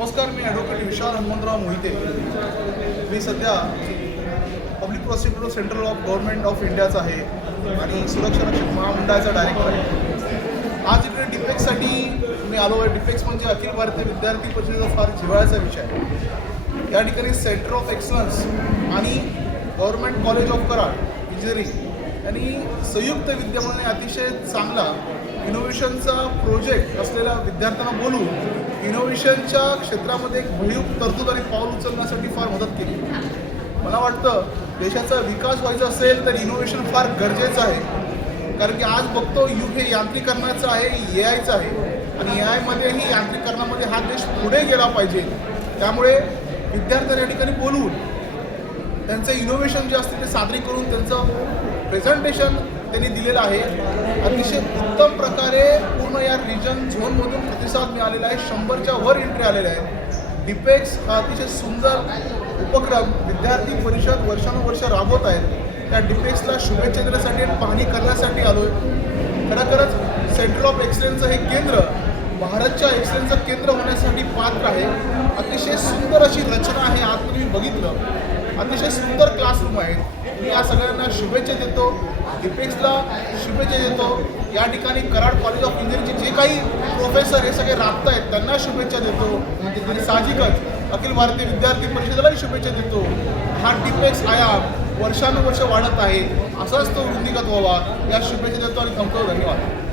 नमस्कार मी ॲडव्होकेट विशाल हनुमंतराव मोहिते. मी सध्या public prosecutor central of government of इंडियाचा आहे आणि सुरक्षा रक्षक महामंडळाचा डायरेक्टर आहे. आज इकडे डिफेक्ससाठी मी आलो आहे. डिफेक्स म्हणजे अखिल भारतीय विद्यार्थी परिषदेचा फार जिव्हाळ्याचा विषय आहे. या ठिकाणी सेंटर ऑफ एक्सलन्स आणि government college of Karad engineering यांनी संयुक्त विद्यमाने अतिशय चांगला इनोव्हेशनचा प्रोजेक्ट असलेल्या विद्यार्थ्यांना बोलून इनोव्हेशनच्या क्षेत्रामध्ये एक भरीव तरतूद आणि पाऊल उचलण्यासाठी फार मदत केली. मला वाटतं देशाचा विकास व्हायचा असेल तर इनोव्हेशन फार गरजेचं आहे. कारण की आज बघतो युग हे यांत्रिकरणाचं आहे ए आयचं आहे. आणि ए आयमध्येही यांत्रिकरणामध्ये हा देश पुढे गेला पाहिजे. त्यामुळे विद्यार्थ्यांना या ठिकाणी बोलवून त्यांचं इनोव्हेशन जे असते ते सादरी करून त्यांचं प्रेझेंटेशन त्यांनी दिलेलं आहे. अतिशय उत्तम प्रकारे पूर्ण या रिजन झोनमधून प्रतिसाद मिळालेला आहे. शंभरच्या वर एंट्री आलेल्या आहेत. डिपेक्स हा अतिशय सुंदर उपक्रम विद्यार्थी परिषद वर्षानुवर्ष राबवत आहेत. त्या डिपेक्सला शुभेच्छा देण्यासाठी आणि पाहणी करण्यासाठी आलो आहे खरखरच सेंट्रल ऑफ एक्सलन्सचं हे केंद्र भारतच्या एक्सलन्सचं केंद्र होण्यासाठी पात्र आहे. अतिशय सुंदर अशी रचना आहे. आज तुम्ही बघितलं. अतिशय सुंदर क्लासरूम आहेत. मी या सगळ्यांना शुभेच्छा देतो. डिपेक्सला शुभेच्छा देतो. या ठिकाणी कराड कॉलेज ऑफ इंजिनिअरिंगचे जे काही प्रोफेसर हे सगळे राबत आहेत त्यांना शुभेच्छा देतो. आणि साहजिकच अखिल भारतीय विद्यार्थी परिषदेलाही शुभेच्छा देतो. हा डिपेक्स आयाम वर्षानुवर्ष वाढत आहे. असाच तो वृद्धिगत व्हावा. या शुभेच्छा देतो आणि थांबतो धन्यवाद.